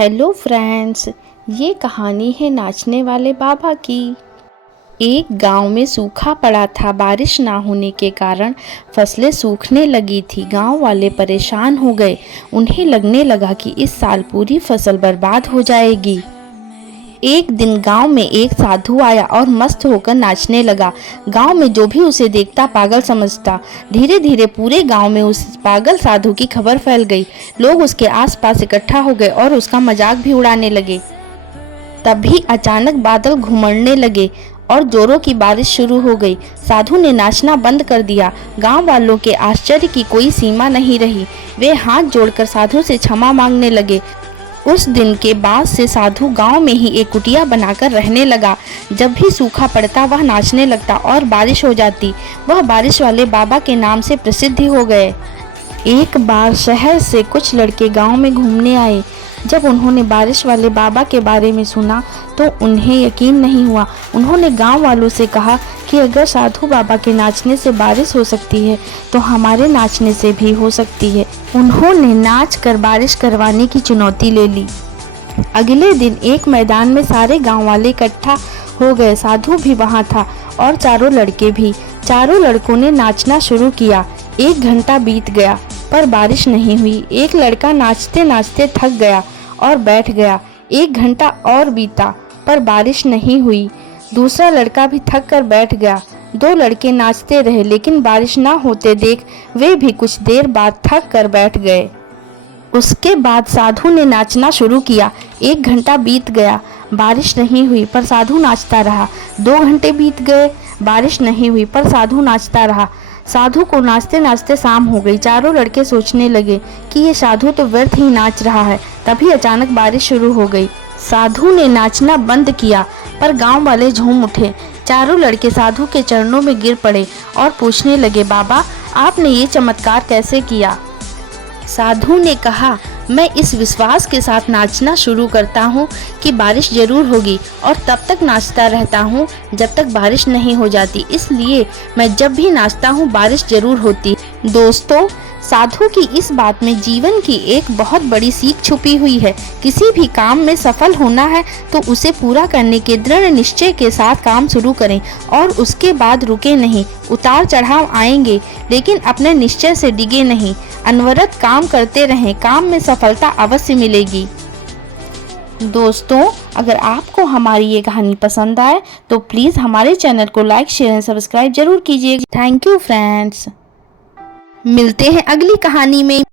Hello friends, ये कहानी है नाचने वाले बाबा की। एक गांव में सूखा पड़ा था। बारिश ना होने के कारण फसलें सूखने लगी थी। गांव वाले परेशान हो गए। उन्हें लगने लगा कि इस साल पूरी फसल बर्बाद हो जाएगी। एक दिन गांव में एक साधु आया और मस्त होकर नाचने लगा। गांव में जो भी उसे देखता पागल समझता। धीरे धीरे पूरे गांव में उस पागल साधु की खबर फैल गई। लोग उसके आसपास इकट्ठा हो गए और उसका मजाक भी उड़ाने लगे। तभी अचानक बादल घुमड़ने लगे और जोरों की बारिश शुरू हो गई। साधु ने नाचना बंद कर दिया। गांव वालों के आश्चर्य की कोई सीमा नहीं रही। वे हाथ जोड़कर साधु से क्षमा मांगने लगे। उस दिन के बाद से साधु गांव में ही एक कुटिया बनाकर रहने लगा। जब भी सूखा पड़ता वह नाचने लगता और बारिश हो जाती। वह बारिश वाले बाबा के नाम से प्रसिद्ध हो गए। एक बार शहर से कुछ लड़के गांव में घूमने आए। जब उन्होंने बारिश वाले बाबा के बारे में सुना तो उन्हें यकीन नहीं हुआ। उन्होंने गांव वालों से कहा कि अगर साधु बाबा के नाचने से बारिश हो सकती है तो हमारे नाचने से भी हो सकती है। उन्होंने नाच कर बारिश करवाने की चुनौती ले ली। अगले दिन एक मैदान में सारे गांव वाले इकट्ठा हो गए। साधु भी वहां था और चारों लड़के भी। चारों लड़कों ने नाचना शुरू किया। 1 घंटा बीत गया पर बारिश नहीं हुई। एक लड़का नाचते नाचते थक गया और बैठ गया। 1 घंटा और बीता पर बारिश नहीं हुई। दूसरा लड़का भी थक कर बैठ गया। 2 लड़के नाचते रहे लेकिन बारिश ना होते देख वे भी कुछ देर बाद थक कर बैठ गए। उसके बाद साधु ने नाचना शुरू किया। 1 घंटा बीत गया, बारिश नहीं हुई पर साधु नाचता रहा। 2 घंटे बीत गए, बारिश नहीं हुई पर साधु नाचता रहा। साधु को नाचते नाचते शाम हो गई। चारों लड़के सोचने लगे कि ये साधु तो व्यर्थ ही नाच रहा है। तभी अचानक बारिश शुरू हो गई। साधु ने नाचना बंद किया पर गांव वाले झूम उठे। चारों लड़के साधु के चरणों में गिर पड़े और पूछने लगे, बाबा आपने ये चमत्कार कैसे किया? साधु ने कहा, मैं इस विश्वास के साथ नाचना शुरू करता हूँ कि बारिश जरूर होगी और तब तक नाचता रहता हूँ जब तक बारिश नहीं हो जाती। इसलिए मैं जब भी नाचता हूँ बारिश जरूर होती। दोस्तों, साधु की इस बात में जीवन की एक बहुत बड़ी सीख छुपी हुई है। किसी भी काम में सफल होना है तो उसे पूरा करने के दृढ़ निश्चय के साथ काम शुरू करें और उसके बाद रुके नहीं। उतार चढ़ाव आएंगे लेकिन अपने निश्चय से डिगे नहीं। अनवरत काम करते रहें, काम में सफलता अवश्य मिलेगी। दोस्तों, अगर आपको हमारी ये कहानी पसंद आए तो प्लीज़ हमारे चैनल को लाइक, शेयर एंड सब्सक्राइब जरूर कीजिए। Thank you friends. मिलते हैं अगली कहानी में।